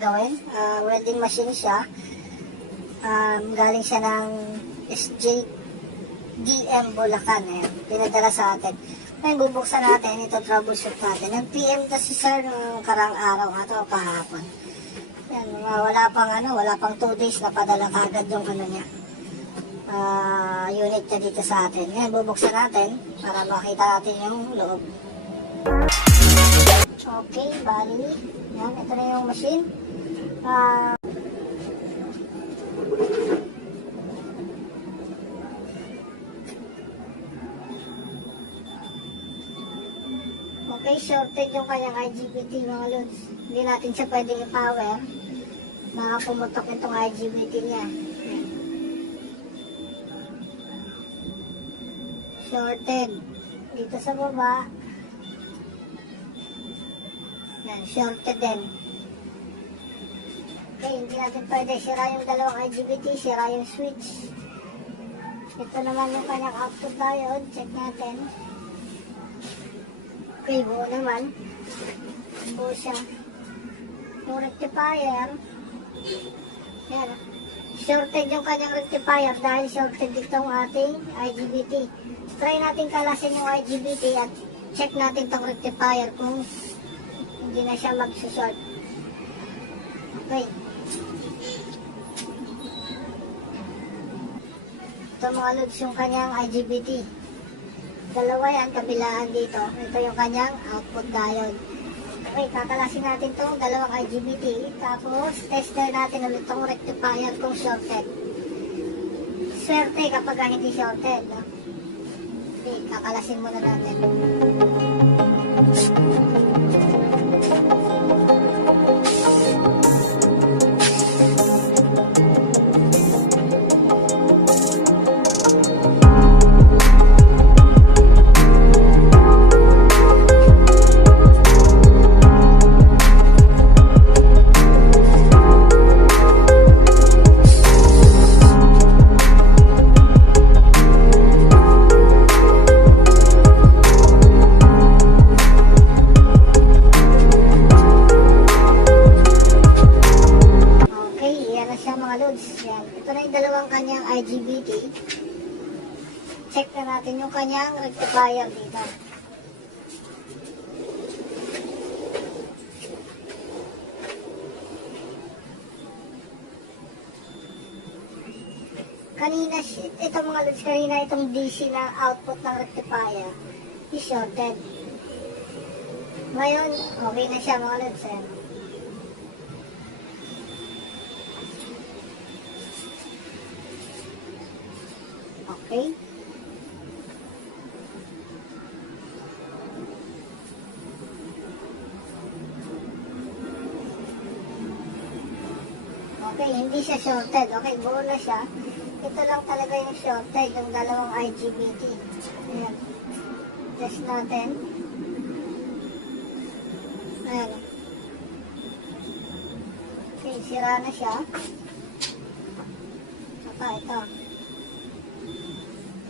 gagawin. Ah, welding machine siya. Um, galing siya ng SJ DM Bulacan. Ayan, pinadala sa atin. Ngayon, bubuksan natin. Ito, troubleshoot natin. Nag-PM to si sir nung karang araw ato o kahapon. Yan, wala pang ano, wala pang 2 days na padala kagad yung ano niya. Ah, unit niya dito sa atin. Ngayon, bubuksan natin para makita natin yung loob. Okay, bali. Yan, ito na yung machine. Ah, okay, shorted yung kanyang IGBT mga lods. Hindi natin siya pwedeng i-power. Baka pumutok itong IGBT niya. Shorted. Dito sa baba, yan, shorted din. Okay, hindi natin pwede sira yung dalawang IGBT, sira yung switch. Ito naman yung kanyang output diode, check natin. Okay, buo naman. Buo siya. Yung rectifier, yan. Shorted yung kanyang rectifier dahil shorted itong ating IGBT. Try natin kalasin yung IGBT at check natin tong rectifier kung hindi na siya magsushort. Okay. Ito mga lods yung kanyang IGBT. Dalawa yan, kabilaan dito. Ito yung kanyang output diode. Okay, kakalasin natin tong dalawang IGBT. Tapos, tester natin ulit tong rectifier kung shorted. Swerte kapag hindi shorted. No? Okay, kakalasin muna natin. IGBT. Check na natin yung kanyang rectifier dito. Kanina, si- ito mga lods, kanina itong DC na output ng rectifier is shorted. Ngayon, okay na siya mga lods. Yan. Okay. Okay, hindi siya shorted. Okay, buo na siya. Ito lang talaga yung shorted, yung dalawang IGBT. Ayan. Test natin. Ayan. Okay, sira na siya. Saka ito.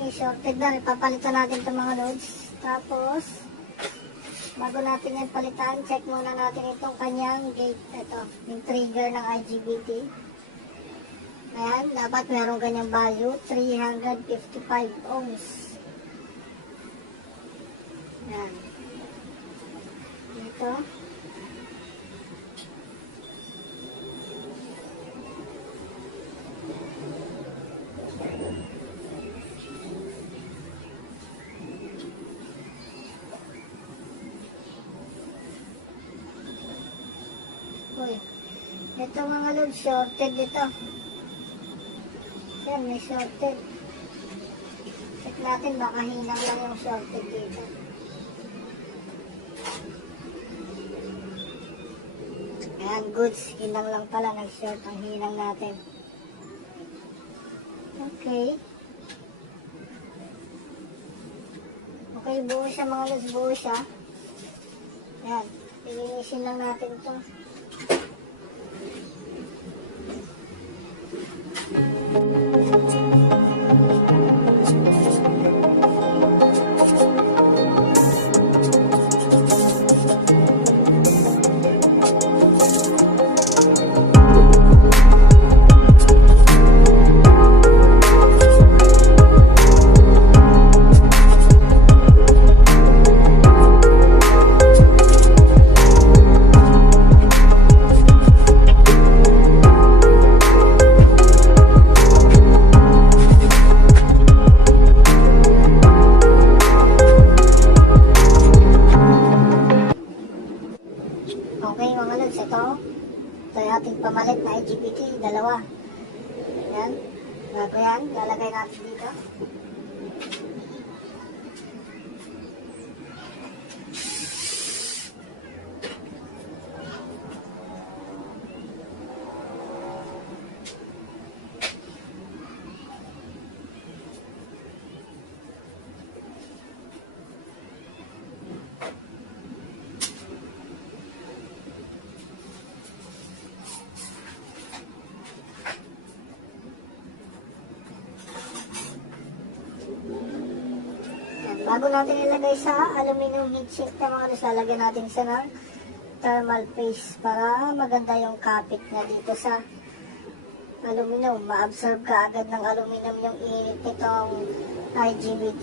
Okay, shorted na. Ipapalitan natin itong mga loads. Tapos, bago natin yung palitan, check muna natin itong kanyang gate. Ito, yung trigger ng IGBT. Ayan, dapat meron ganyang value. 355 ohms. Ayan. Dito. Uy. Ito mga load, shorted ito. Yan, may shorted. Check natin, baka hinang lang yung shorted dito. Ayan, goods. Hinang lang pala, nag-short ang hinang natin. Okay. Okay, buo siya mga lods, buo siya. Ayan, ilinisin lang natin to. Dalawa. Yan. Bago yan, lalagay natin dito. Bago natin ilagay sa aluminum heat sink na mga alis, lalagyan natin siya ng thermal paste para maganda yung kapit niya dito sa aluminum. Ma-absorb ka agad ng aluminum yung init nitong IGBT.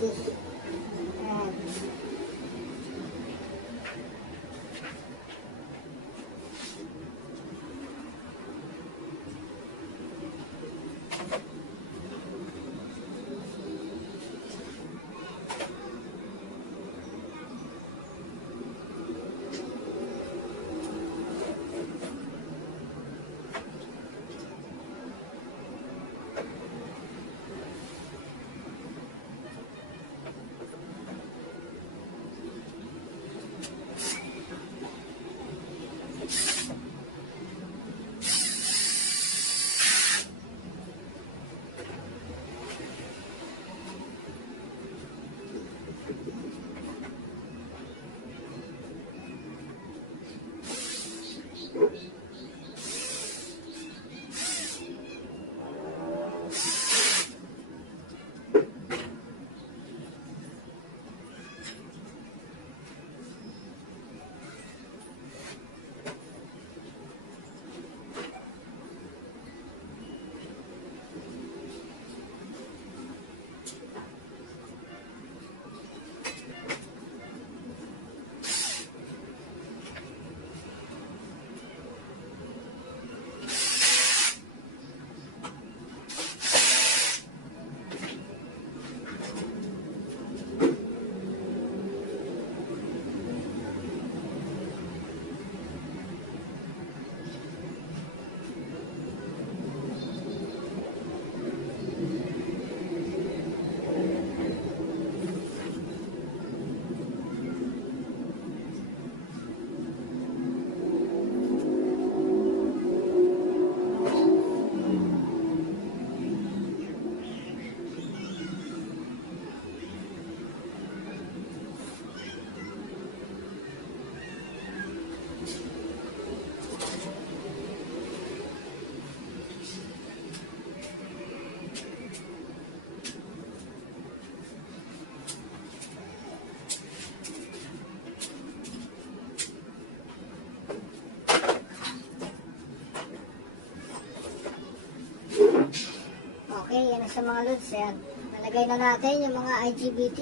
Sa mga loads. Yan. Nalagay na natin yung mga IGBT.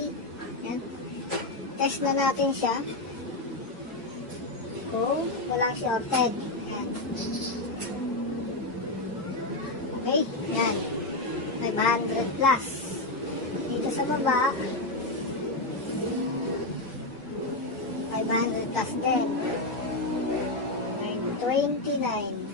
Yan. Test na natin siya. Kung walang shorted. Yan. Okay, yan. 500 plus. Dito sa baba, 500 plus din. 29.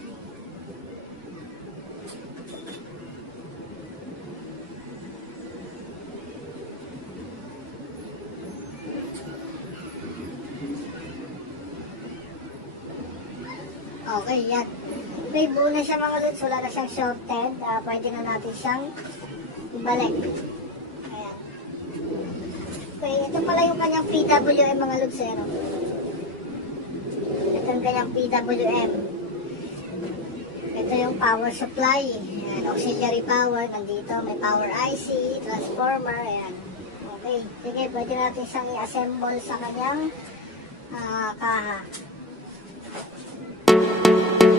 Okay, yan. May buo na siya mga lods. Wala na siyang shorted. Ah, pwede na natin siyang ibalik. Ayan. Okay, ito pala yung kanyang PWM mga lods. Eh? Ito yung kanyang PWM. Ito yung power supply. Ayan, auxiliary power. Nandito, may power IC, transformer. Ayan. Okay, sige, pwede natin siyang i-assemble sa kanyang ah, kaha. Thank you.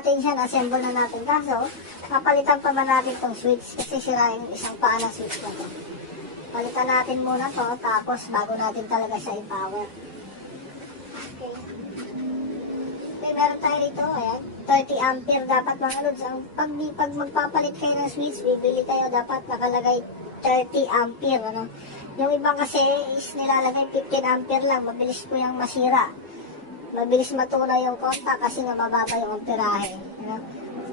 Din siya, na-assemble na natin. Kaso, papalitan pa man natin tong switch kasi sira yung isang paa ng switch na to. Palitan natin muna to, tapos bago natin talaga siya i-power. Okay. Okay, meron tayo dito, ayan. 30 ampere dapat mga lods. Ang pag, pag magpapalit kayo ng switch, bibili kayo dapat nakalagay 30 ampere, ano. Yung ibang kasi is nilalagay 15 ampere lang, mabilis po yung masira. Mabilis matunaw yung kontak kasi nga mababa yung amperahe. Ano?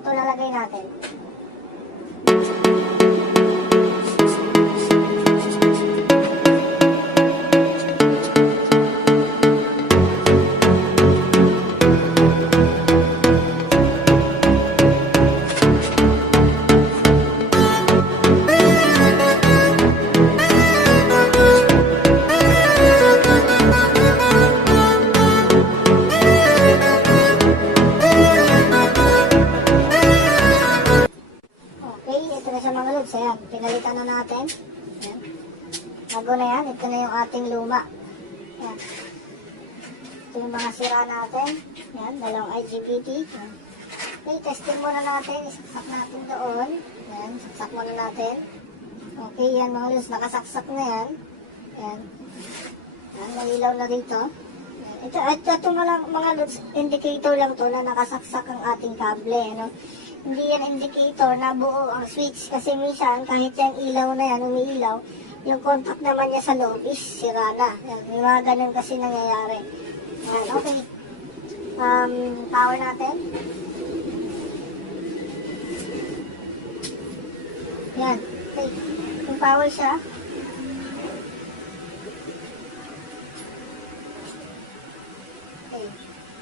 Ito lalagay natin. Bago na yan, ito na yung ating luma. Ayan. Ito yung mga sira natin. Ayan, dalawang IGBT. Ayan. Okay, testing muna natin. Isaksak natin doon. Ayan, saksak muna natin. Okay, yan mga lods. Nakasaksak na yan. Ayan. Ayan, nalilaw na dito. Ayan. Ito, ito, ito mga, mga lods, indicator lang to na nakasaksak ang ating kable. Ano? Hindi yan indicator na buo ang switch. Kasi minsan, kahit yung ilaw na yan, umiilaw, yung contact naman niya sa loob is sira na. Yung mga ganun kasi nangyayari. Ayan, okay. Um, power natin. Yan. Okay. Kung power siya, okay.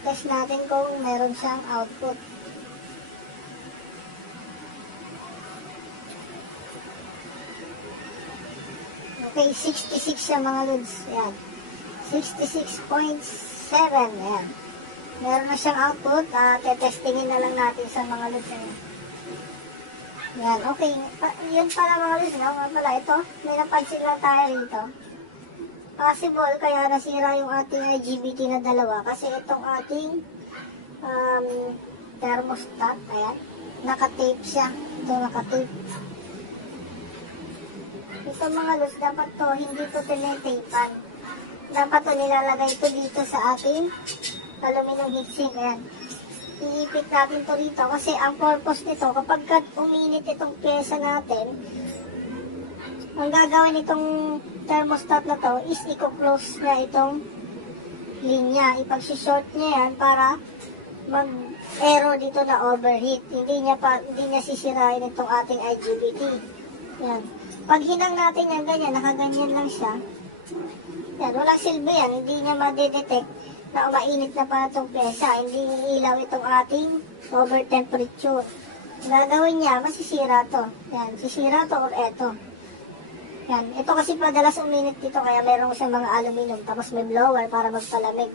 Test natin kung meron siyang output. Okay, 66 siya mga lods. Ayan. 66.7. Ayan. Meron na siyang output. Uh, tetestingin na lang natin sa mga lods. Ayan. Yan, okay. Pa, yun pala mga lods, no? Pala, ito. May napansin lang tayo rito. Possible, kaya nasira yung ating IGBT na dalawa. Kasi itong ating um, thermostat, ayan. Nakatape siya. Ito nakatape. Ito mga lods, dapat to, hindi to tinetapan. Dapat to nilalagay to dito sa ating aluminum heatsink. Ayan. Iipit natin to dito kasi ang purpose nito, kapag ka uminit itong pyesa natin, ang gagawin itong thermostat na to is i-close na itong linya. Ipag-short niya yan para mag-error dito na overheat. Hindi niya, pa, hindi niya sisirain itong ating IGBT. Yan. Pag hinang natin yan ganyan, nakaganyan lang siya. Yan, walang silbi yan. Hindi niya madedetect na umainit na pa itong pesa. Hindi ilaw itong ating over temperature. Gagawin niya, masisira to. Yan, sisira to or eto. Yan, ito kasi madalas uminit dito kaya meron siyang mga aluminum tapos may blower para magpalamig.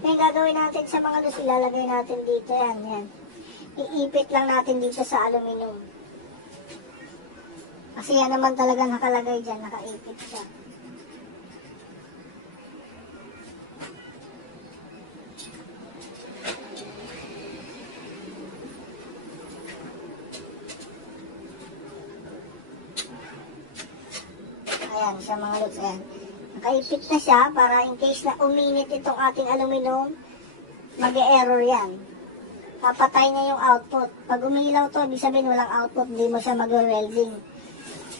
Ngayon gagawin natin sa mga lus, ilalagay natin dito yan, yan. Iipit lang natin dito sa aluminum. Kasi yan naman talaga nakalagay dyan, nakaipit siya. Ayan, siya mga lods, ayan. Nakaipit na siya para in case na uminit itong ating aluminum, mag-error yan. Papatay niya yung output. Pag umilaw to, ibig sabihin walang output, hindi mo siya mag-welding.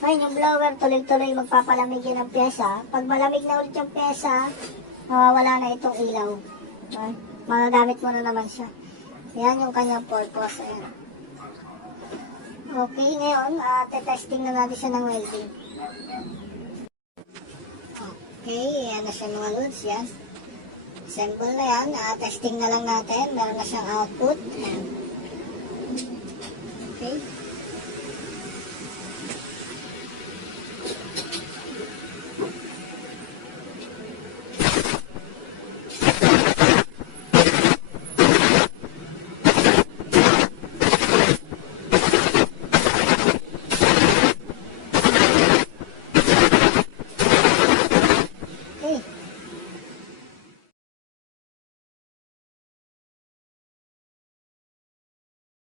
Ngayon, yung blower, tuloy-tuloy magpapalamig yan ng pyesa. Pag malamig na ulit yung pyesa, mawawala na itong ilaw. Ay, magagamit mo na naman siya. Yan yung kanyang purpose. Ayan. Okay, ngayon, uh, testing na natin siya ng welding. Okay, yan na siya mga loads, yan. Assemble na yan, ah, testing na lang natin. Meron na siyang output. Ayan. Okay.